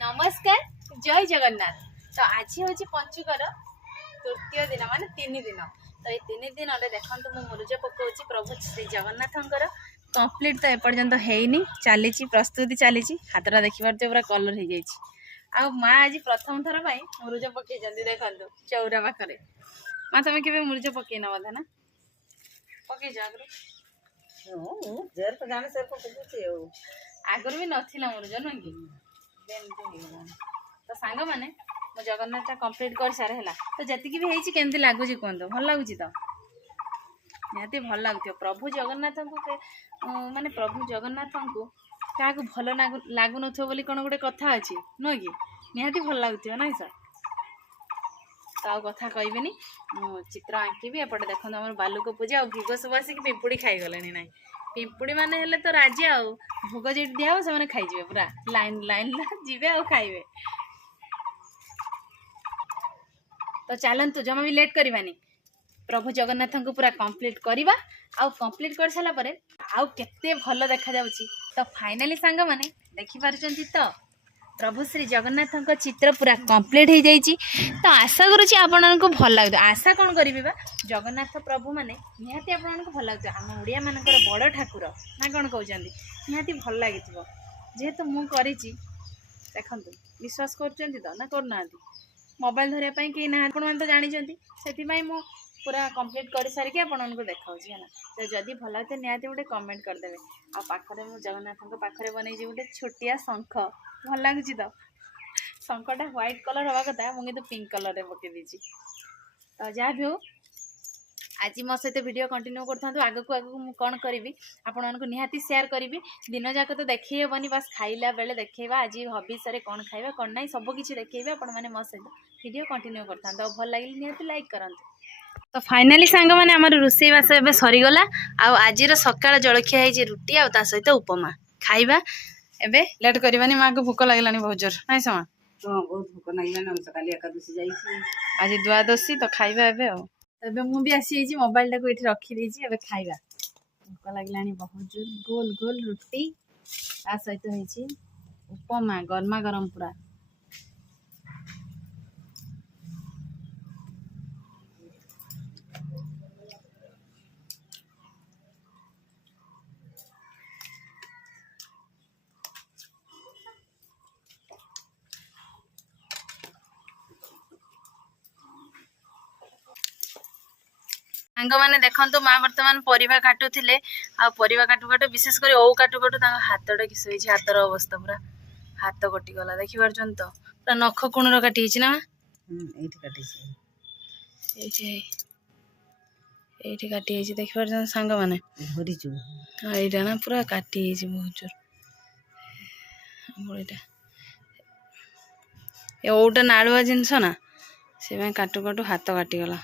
नमस्कार जय जगन्नाथ। तो आज हूँ पंचुकर तृतीय दिन मान 3 दिन। तो ये 3 दिन देखो मु मुरुज पकाऊँ प्रभु श्री जगन्नाथंकर कंप्लीट तो एपर्यंत हैनी चली प्रस्तुति चली हाथटा देखिए पूरा कलर हो जाए। माँ आज प्रथम थर पर मुरुज पकई देखो चौरा पाखे। माँ तुम के मुरुज पकई न बोधे ना पकईच आगर भी नाला मुरुज नुह कि तो सांग मैंने मो जगन्नाथ कंप्लीट कर सारे है तो जी भी होती केमती लगुच कहते भल लगुच तो निहाती भल लगुव प्रभु जगन्नाथ को माने प्रभु जगन्नाथ को क्या भल लगुन बोली कौन गोटे कथा अच्छी नुह कि निहाती भल लगुव ना सर। तो आउ कथा कहबेनी चित्र आंकी एपटे देखो आम बालुक पूजा और भोग सब आसिक पिंपुड़ी खाईगले ना पिंपुड़ी माने हेले तो राजी आ भोग जो दिया से खाईजे पूरा लाइन लाइन जीवे आ खाइबे। तो चलतु जमा भी लेट करवानी प्रभु जगन्नाथ को पूरा कंप्लीट करवा आउ कंप्लीट कर सारा पर आउ केते भल देखा जाउची। तो फाइनली सांग माने देखि पारुचंती तो प्रभु श्री जगन्नाथ चित्र पूरा कंप्लीट हो जाइए। तो आशा करुँच आपको भल लगे आशा कौन करी जगन्नाथ प्रभु माने निहाती आपको भल लगे आम ओडिया मानकर बड़ ठाकुर ना कौन कहते निहाती भल लगी जेहेतु मुझे देखु विश्वास कर ना करना मोबाइल धरने कहीं ना आप तो जानते से मु पूरा कंप्लीट कर सारिकी आपको देखा है। तो जदि भल लगे निहाती गोटे कमेंट करदे आखरे मुझे जगन्नाथ पाखे बन गोटे छोटिया शंख भल लगुच तो शंखटा व्हाइट कलर हवा कथा मुझे तो पिंक कलर रे पकई देछि। तो जहाँ भी हो आज मो सहित वीडियो कंटिन्यू करता आगक आगक मुझे कौन करी आपको निहाती शेयर करी दिन जाक तो देखी हेनी बस खाइला बेले देखा आज भविष्य में कौन खाइबा कौन ना सबकि देखिए आपण मैंने मो सहित वीडियो कंटिन्यू करता भल लगे निहाती लाइक करते। तो फाइनाली सांग मैंने आम रोषेईवास ए सरीगला आज सकाळ जलखिया है रुटी आ सहित उपमा खाइबा एबे लेट करवानी माँ को भोक लगलानी बहुत जोर ना समा बहुत भोक लगे एकादशी जाइए आज द्वादशी तो खाइबा एबे एबे मु भी आसी मोबाइल टाक ये रखी देछि एबे खाइबा भोक लगलानी बहुत जोर गोल गोल रुटी आ सहित होइछि उपमा गरमा गरम पूरा। सांग मैंने देखो माँ बर्तमान परिवा काटुले परिवा काटू काटू विशेष कर ओ काटू काटू हाथटा किस हाथर अवस्था पूरा हाथ कटिगला देखी पार्छ तो पूरा नख कोणर काटी ना ये काटी देखी पार्छ सांग मैंने यहाँ ना पूरा काटी बहुत जोर ये ओटा नाड़ुआ जिनस ना से काटू काटू हाथ काटिगला।